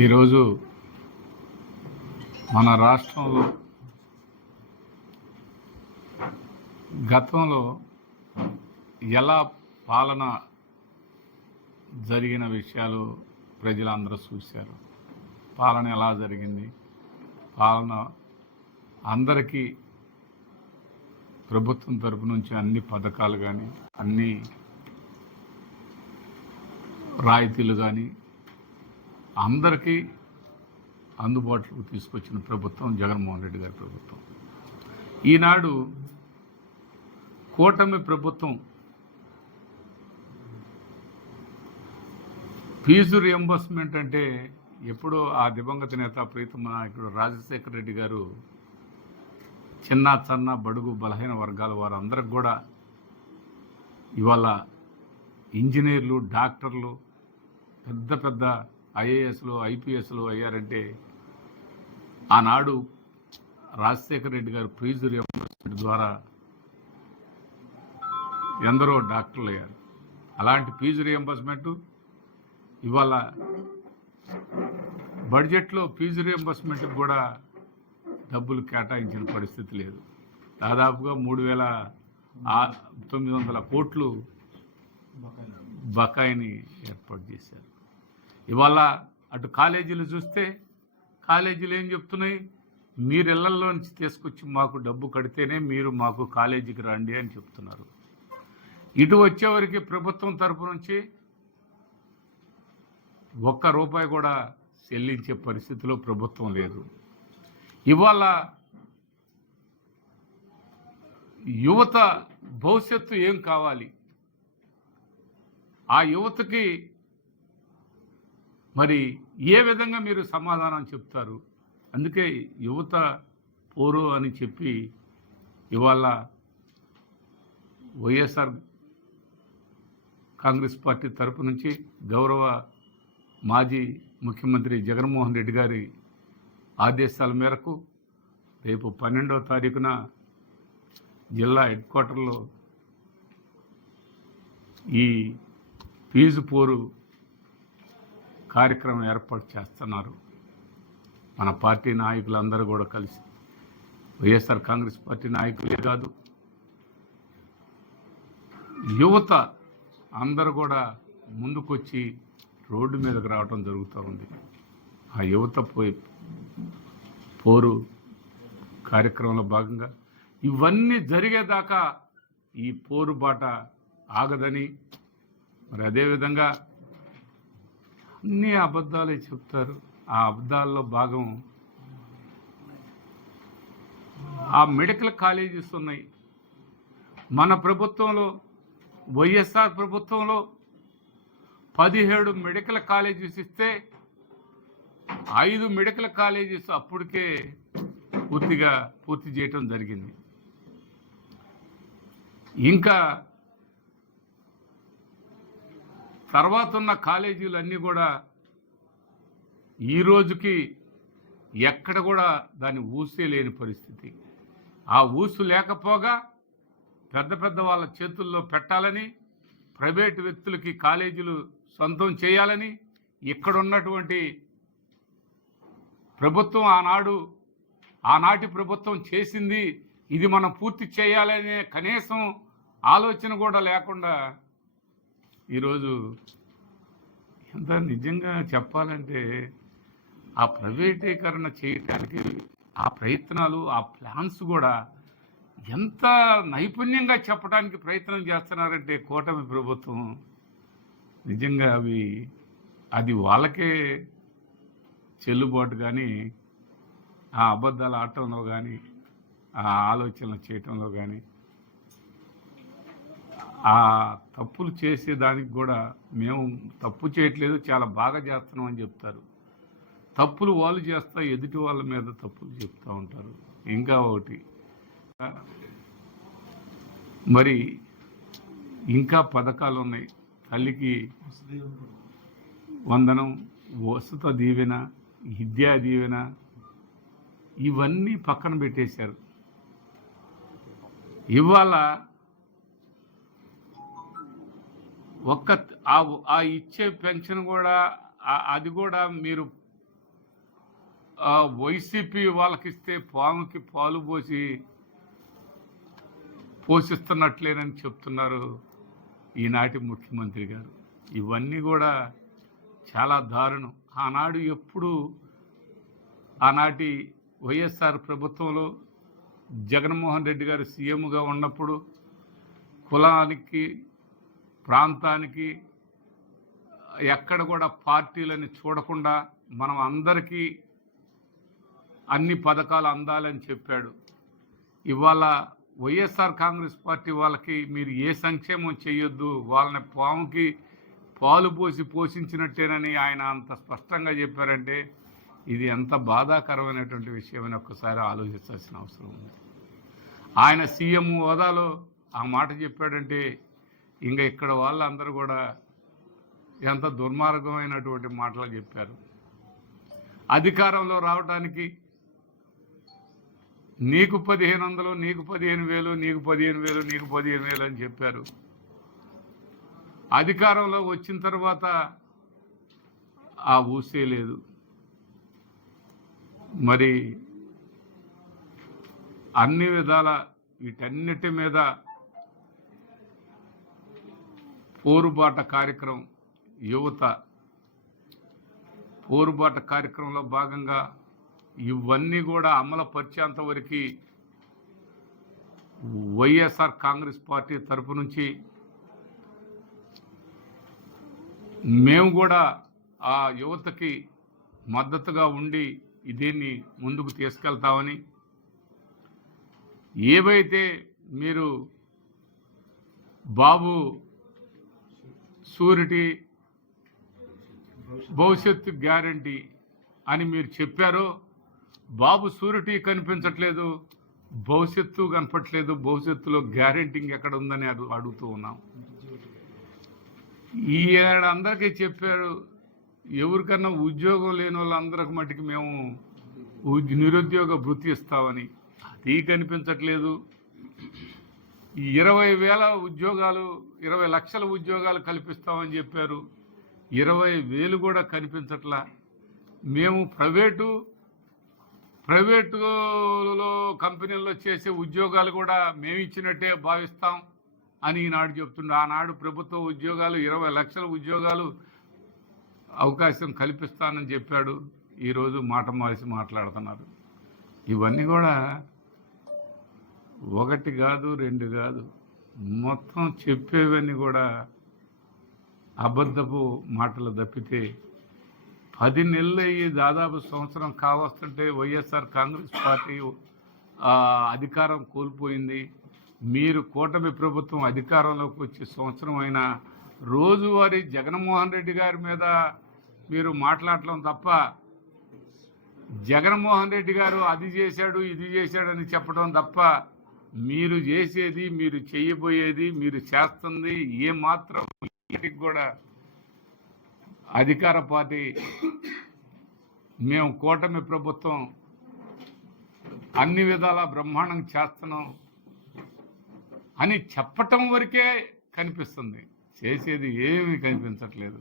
ఈరోజు మన రాష్ట్రంలో గతంలో ఎలా పాలన జరిగిన విషయాలు ప్రజలందరూ చూశారు. పాలన ఎలా జరిగింది, పాలన అందరికీ ప్రభుత్వం తరపు నుంచి అన్ని పథకాలు కానీ అన్ని రాయితీలు కానీ అందరికీ అందుబాటులోకి తీసుకొచ్చిన ప్రభుత్వం జగన్మోహన్ రెడ్డి గారి ప్రభుత్వం. ఈనాడు కూటమి ప్రభుత్వం ఫీజు రియంబర్స్మెంట్ అంటే ఎప్పుడో ఆ దివంగత నేత ప్రీతమ నాయకుడు రాజశేఖర రెడ్డి గారు చిన్న బడుగు బలహీన వర్గాల వారందరికి కూడా ఇవాళ ఇంజనీర్లు, డాక్టర్లు, పెద్ద ఐఏఎస్లు, ఐపీఎస్లు అయ్యారంటే ఆనాడు రాజశేఖర రెడ్డి గారు ఫీజు రియంబర్స్మెంట్ ద్వారా ఎందరో డాక్టర్లు అయ్యారు. అలాంటి ఫీజు రియంబర్స్మెంట్ ఇవాళ బడ్జెట్లో ఫీజు రియంబర్స్మెంట్ కూడా డబ్బులు కేటాయించిన పరిస్థితి లేదు. దాదాపుగా 3,900 కోట్లు బకాయిని ఏర్పాటు చేశారు. ఇవాళ అటు కాలేజీలు చూస్తే కాలేజీలు ఏం చెప్తున్నాయి, మీరు ఇళ్లలో నుంచి తీసుకొచ్చి మాకు డబ్బు కడితేనే మీరు మాకు కాలేజీకి రండి అని చెప్తున్నారు. ఇటు వచ్చేవరకు ప్రభుత్వం తరపు నుంచి ₹1 కూడా చెల్లించే పరిస్థితిలో ప్రభుత్వం లేదు. ఇవాళ యువత భవిష్యత్తు ఏం కావాలి, ఆ యువతకి మరి ఏ విధంగా మీరు సమాధానం చెప్తారు? అందుకే యువత పోరు అని చెప్పి ఇవాళ వైఎస్ఆర్ కాంగ్రెస్ పార్టీ తరపు నుంచి గౌరవ మాజీ ముఖ్యమంత్రి జగన్మోహన్ రెడ్డి గారి ఆదేశాల మేరకు రేపు 12వ తారీఖున జిల్లా హెడ్ క్వార్టర్లో ఈ ఫీజు పోరు కార్యక్రమం ఏర్పాటు చేస్తున్నారు. మన పార్టీ నాయకులందరూ కూడా కలిసి, వైఎస్ఆర్ కాంగ్రెస్ పార్టీ నాయకులే కాదు, యువత అందరూ కూడా ముందుకొచ్చి రోడ్డు మీదకు రావడం జరుగుతూ ఉంది. ఆ యువత పోరు కార్యక్రమంలో భాగంగా ఇవన్నీ జరిగేదాకా ఈ పోరు బాట ఆగదని, మరి అదేవిధంగా అన్ని అబద్ధాలే చెప్తారు. ఆ అబద్ధాల్లో భాగం ఆ మెడికల్ కాలేజెస్ ఉన్నాయి. మన ప్రభుత్వంలో, వైఎస్ఆర్ ప్రభుత్వంలో 17 మెడికల్ కాలేజెస్ ఇస్తే 5 మెడికల్ కాలేజెస్ అప్పటికే పూర్తి చేయటం జరిగింది. ఇంకా తర్వాత ఉన్న కాలేజీలు అన్నీ కూడా ఈ రోజుకి ఎక్కడ కూడా దాన్ని ఊసే లేని పరిస్థితి. ఆ ఊసు లేకపోగా పెద్ద వాళ్ళ చేతుల్లో పెట్టాలని, ప్రైవేటు వ్యక్తులకి కాలేజీలు సొంతం చేయాలని ఇక్కడ ఉన్నటువంటి ప్రభుత్వం ఆనాటి ప్రభుత్వం చేసింది, ఇది మనం పూర్తి చేయాలనే కనీసం ఆలోచన కూడా లేకుండా ఈరోజు ఎంత నిజంగా చెప్పాలంటే ఆ ప్రైవేటీకరణ చేయటానికి ఆ ప్రయత్నాలు, ఆ ప్లాన్స్ కూడా ఎంత నైపుణ్యంగా చెప్పడానికి ప్రయత్నం చేస్తున్నారంటే కూటమి ప్రభుత్వం నిజంగా అది వాళ్ళకే చెల్లుబాటు. కానీ ఆ అబద్ధాలు ఆడటంలో కానీ, ఆ ఆలోచనలు చేయటంలో కానీ, ఆ తప్పులు చేసేదానికి కూడా మేము తప్పు చేయట్లేదు, చాలా బాగా చేస్తున్నాం అని చెప్తారు. తప్పులు వాళ్ళు చేస్తా ఎదుటి వాళ్ళ మీద తప్పులు చెప్తూ ఉంటారు. ఇంకా ఒకటి, మరి ఇంకా పథకాలు ఉన్నాయి. తల్లికి వందనం, వసతి దీవెన, విద్యా దీవెన, ఇవన్నీ పక్కన పెట్టేశారు. ఇవాళ ఒక్క ఆ ఇచ్చే పెన్షన్ కూడా అది కూడా మీరు వైసీపీ వాళ్ళకిస్తే పాముకి పాలు పోషిస్తున్నట్లేనని చెప్తున్నారు ఈనాటి ముఖ్యమంత్రి గారు. ఇవన్నీ కూడా చాలా దారుణం. ఆనాటి వైఎస్ఆర్ ప్రభుత్వంలో జగన్మోహన్ రెడ్డి గారు సీఎంగా ఉన్నప్పుడు కులానికి ప్రాంతానికి ఎక్కడ కూడా పార్టీలని చూడకుండా మనం అందరికీ అన్ని పథకాలు అందాలని చెప్పాడు. ఇవాళ వైఎస్ఆర్ కాంగ్రెస్ పార్టీ వాళ్ళకి మీరు ఏ సంక్షేమం చేయొద్దు, వాళ్ళని పాముకి పాలు పోషించినట్టేనని ఆయన అంత స్పష్టంగా చెప్పారంటే ఇది ఎంత బాధాకరమైనటువంటి విషయం అని ఒక్కసారి ఆలోచించాల్సిన అవసరం ఉంది. ఆయన సీఎం హోదాలో ఆ మాట చెప్పాడంటే ఇంకా ఇక్కడ వాళ్ళందరూ కూడా ఎంత దుర్మార్గమైనటువంటి మాటలు చెప్పారు. అధికారంలో రావడానికి నీకు 1500, నీకు 15,000, నీకు 15,000, నీకు 15,000 అని చెప్పారు. అధికారంలో వచ్చిన తర్వాత ఆ ఊసే లేదు. మరి అన్ని విధాల వీటన్నిటి మీద పోరుబాట కార్యక్రమం, యువత పోరుబాట కార్యక్రమంలో భాగంగా ఇవన్నీ కూడా అమలుపరిచేంత వరకు వైఎస్ఆర్ కాంగ్రెస్ పార్టీ తరపు నుంచి మేము కూడా ఆ యువతకి మద్దతుగా ఉండి దీన్ని ముందుకు తీసుకెళ్తామని, ఏవైతే మీరు బాబు షూరిటీ భవిష్యత్తు గ్యారంటీ అని మీరు చెప్పారో, బాబు షూరిటీ కనిపించట్లేదు, భవిష్యత్తు కనపట్లేదు, భవిష్యత్తులో గ్యారంటీ ఎక్కడ ఉందని అడుగుతూ ఉన్నాం. ఈ ఏడు అందరికీ చెప్పారు, ఎవరికన్నా ఉద్యోగం లేని వాళ్ళందరికి మటుకు మేము నిరుద్యోగ భృతి ఇస్తామని, అది కనిపించట్లేదు. 20,000 ఉద్యోగాలు, 20 లక్షల ఉద్యోగాలు కల్పిస్తామని చెప్పారు, 20,000 కూడా కనిపించట్లా. మేము ప్రైవేటులో కంపెనీల్లో చేసే ఉద్యోగాలు కూడా మేము ఇచ్చినట్టే భావిస్తాం అని ఈనాడు చెప్తుండే. ఆనాడు ప్రభుత్వ ఉద్యోగాలు 20 లక్షల ఉద్యోగాలు అవకాశం కల్పిస్తానని చెప్పాడు. ఈరోజు మాట మార్చి మాట్లాడుతున్నారు. ఇవన్నీ కూడా ఒకటి కాదు, రెండు కాదు, మొత్తం చెప్పేవన్నీ కూడా అబద్ధపు మాటలు తప్పితే 10 నెలలు అయ్యి దాదాపు సంవత్సరం కావస్తుంటే వైఎస్ఆర్ కాంగ్రెస్ పార్టీ అధికారం కోల్పోయింది. మీరు కూటమి ప్రభుత్వం అధికారంలోకి వచ్చి సంవత్సరం అయినా రోజువారీ జగన్మోహన్ రెడ్డి గారి మీద మీరు మాట్లాడటం తప్ప, జగన్మోహన్ రెడ్డి గారు అది చేశాడు ఇది చేశాడని చెప్పడం తప్ప, మీరు చేసేది, మీరు చేయబోయేది, మీరు చేస్తుంది ఏమాత్రం కూడా అధికార పార్టీ మేము కూటమి ప్రభుత్వం అన్ని విధాలా బ్రహ్మాండంగా చేస్తున్నాం అని చెప్పటం వరకే కనిపిస్తుంది, చేసేది ఏమీ కనిపించట్లేదు.